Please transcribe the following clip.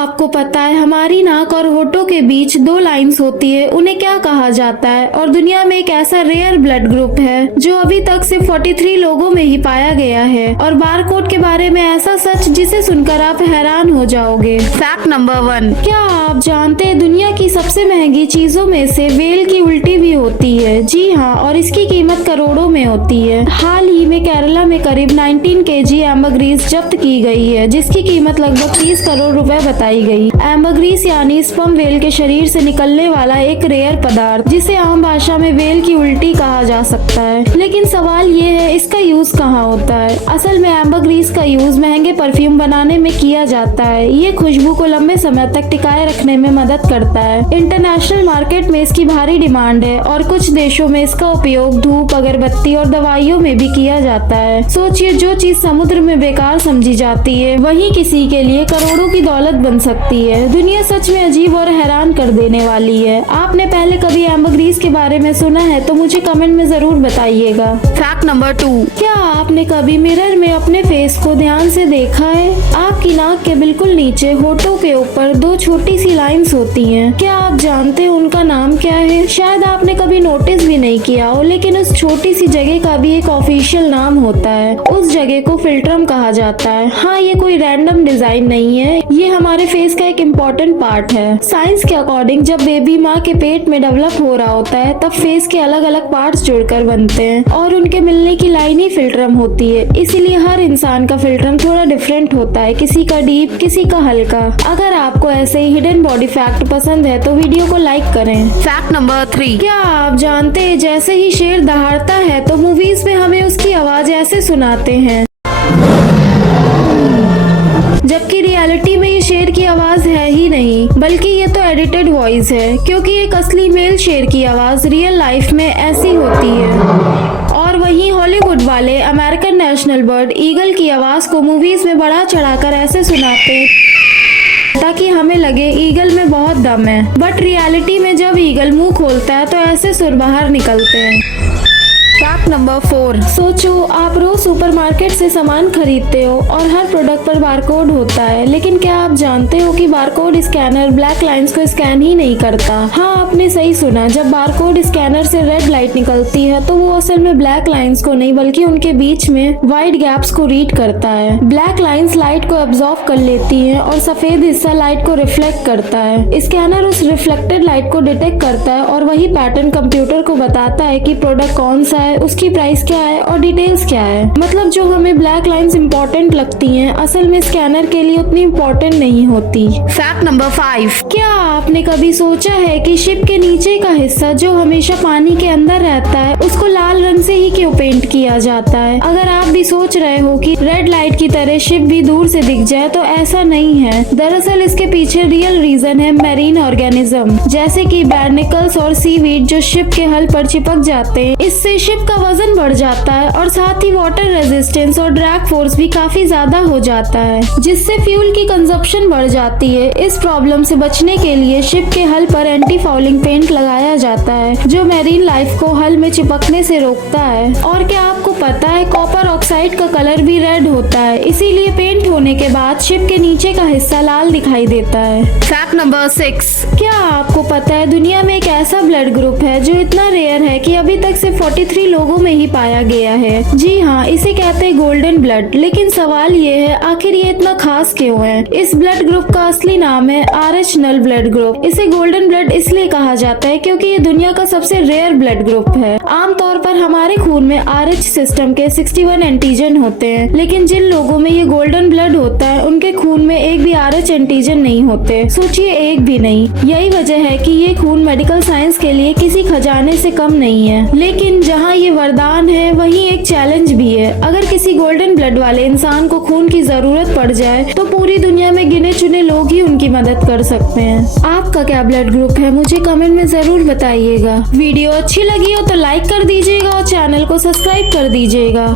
आपको पता है हमारी नाक और होठों के बीच दो लाइंस होती है, उन्हें क्या कहा जाता है? और दुनिया में एक ऐसा रेयर ब्लड ग्रुप है जो अभी तक सिर्फ 43 लोगों में ही पाया गया है। और बारकोड के बारे में ऐसा सच जिसे सुनकर आप हैरान हो जाओगे। Fact number 1। क्या आप जानते हैं दुनिया की सबसे महंगी चीजों में से व्हेल की उल्टी भी होती है? जी हाँ, और इसकी कीमत करोड़ों में होती है। हाल ही में केरला में करीब 19 kg एम्बरग्रीस जब्त की गई है, जिसकी कीमत लगभग 30 करोड़ रुपए बताई गई। एम्बरग्रीस यानी स्पर्म व्हेल के शरीर से निकलने वाला एक रेयर पदार्थ, जिसे आम भाषा में व्हेल की उल्टी कहा जा सकता है। लेकिन सवाल ये है, इसका यूज कहाँ होता है? असल में एम्बरग्रीस का यूज महंगे परफ्यूम बनाने में किया जाता है। ये खुशबू को लंबे समय तक टिकाए रखने में मदद करता है। इंटरनेशनल मार्केट में इसकी भारी डिमांड है और कुछ देशों में इसका उपयोग धूप, अगरबत्ती और दवाइयों में भी किया जाता है। सोचिए, जो चीज समुद्र में बेकार समझी जाती है वही किसी के लिए करोड़ों की दौलत बन सकती है। दुनिया सच में अजीब और हैरान कर देने वाली है। आपने पहले कभी एम्बरग्रीस के बारे में सुना है तो मुझे कमेंट में जरूर बताइएगा। Fact number 2। क्या आपने कभी मिरर में अपने फेस को ध्यान से देखा है? आपकी नाक के बिल्कुल नीचे होठों के ऊपर दो छोटी सी लाइंस होती हैं। क्या आप जानते हैं उनका नाम क्या है? शायद आपने कभी नोटिस भी नहीं किया हो, लेकिन उस छोटी सी जगह का भी एक ऑफिशियल नाम होता है। उस जगह को फिल्ट्रम कहा जाता है। हाँ, ये कोई रैंडम डिजाइन नहीं है, ये हमारे फेस का एक इम्पोर्टेंट पार्ट है। साइंस के अकॉर्डिंग जब बेबी माँ के पेट में डेवलप हो रहा होता है तब फेस के अलग अलग पार्ट्स जुड़कर बनते हैं और उनके मिलने की लाइन ही फिल्ट्रम होती है। इसीलिए हर इंसान का फिल्ट्रम थोड़ा डिफरेंट होता है, किसी का डीप, किसी का हल्का। अगर आपको ऐसे ही हिडन बॉडी फैक्ट पसंद है तो वीडियो को लाइक करें। Fact number 3। क्या आप जानते हैं जैसे ही शेर दहाड़ता है तो मूवीज में हमें उसकी आवाज ऐसे सुनाते हैं, जबकि रियलिटी में ये शेर की आवाज है ही नहीं, बल्कि ये तो एडिटेड वॉइस है, क्योंकि एक असली मेल शेर की आवाज रियल लाइफ में ऐसी होती है। और वहीं हॉलीवुड वाले अमेरिकन नेशनल बर्ड ईगल की आवाज को मूवीज में बढ़ा चढ़ाकर ऐसे सुनाते हैं ताकि हमें लगे ईगल में बहुत दम है। बट रियलिटी में जब ईगल मुंह खोलता है तो ऐसे सुर बाहर निकलते हैं। Fact number 4। सोचो, आप रोज सुपरमार्केट से सामान खरीदते हो और हर प्रोडक्ट पर बारकोड होता है, लेकिन क्या आप जानते हो कि बारकोड स्कैनर ब्लैक लाइंस को स्कैन ही नहीं करता? हाँ, आपने सही सुना। जब बारकोड स्कैनर से रेड लाइट निकलती है तो वो असल में ब्लैक लाइंस को नहीं बल्कि उनके बीच में वाइट गैप्स को रीड करता है। ब्लैक लाइंस लाइट को एब्जॉर्ब कर लेती है और सफेद हिस्सा लाइट को रिफ्लेक्ट करता है। स्कैनर उस रिफ्लेक्टेड लाइट को डिटेक्ट करता है और वही पैटर्न कंप्यूटर को बताता है कि प्रोडक्ट कौन सा है, उसकी प्राइस क्या है और डिटेल्स क्या है। मतलब जो हमें ब्लैक लाइंस इम्पोर्टेंट लगती हैं, असल में स्कैनर के लिए उतनी इम्पोर्टेंट नहीं होती। Fact number 5। क्या आपने कभी सोचा है कि शिप के नीचे का हिस्सा जो हमेशा पानी के अंदर रहता है उसको लाल रंग से ही क्यों पेंट किया जाता है? अगर आप भी सोच रहे हो कि रेड लाइट की तरह शिप भी दूर से दिख जाए, तो ऐसा नहीं है। दरअसल इसके पीछे रियल रीजन है मैरीन ऑर्गेनिज्म, जैसे कि बार्नेकल्स और सीवीड जो शिप के हल पर चिपक जाते हैं। इससे शिप का वजन बढ़ जाता है और साथ ही वाटर रेजिस्टेंस और ड्रैग फोर्स भी काफी ज्यादा हो जाता है, जिससे फ्यूल की कंजप्शन बढ़ जाती है। इस प्रॉब्लम से बचने के लिए शिप के हल पर एंटी फाउलिंग पेंट लगाया जाता है, जो मैरीन लाइफ को हल में चिपकने से रोकता है। और क्या आपको पता है कॉपर ऑक्साइड का कलर भी रेड होता है, इसीलिए पेंट होने के बाद शिप के नीचे का हिस्सा लाल दिखाई देता है। Fact number 6। क्या आपको पता है दुनिया में एक ऐसा ब्लड ग्रुप है जो इतना रेयर है कि अभी तक सिर्फ 43 लोगों में ही पाया गया है? जी हाँ, इसे कहते हैं गोल्डन ब्लड। लेकिन सवाल ये है, आखिर ये इतना खास क्यों है? इस ब्लड ग्रुप का असली नाम है RH नल ब्लड ग्रुप। इसे गोल्डन ब्लड इसलिए कहा जाता है क्योंकि ये दुनिया का सबसे रेयर ब्लड ग्रुप है। आमतौर पर हमारे खून में RH सिस्टम के 61 एंटीजन होते हैं, लेकिन जिन लोगों में ये गोल्डन ब्लड होता है उनके खून में एक भी RH एंटीजन नहीं होते। सोचिए, एक भी नहीं। यही वजह है कि ये खून मेडिकल साइंस के लिए किसी खजाने से कम नहीं है। लेकिन जहाँ ये वरदान है वहीं एक चैलेंज भी है। अगर किसी गोल्डन ब्लड वाले इंसान को खून की जरूरत पड़ जाए तो पूरी दुनिया में गिने चुने लोग ही उनकी मदद कर सकते हैं। आपका क्या ब्लड ग्रुप है? मुझे कमेंट में जरूर बताइएगा। वीडियो अच्छी लगी हो तो लाइक कर दीजिएगा और चैनल को सब्सक्राइब कर दीजिएगा।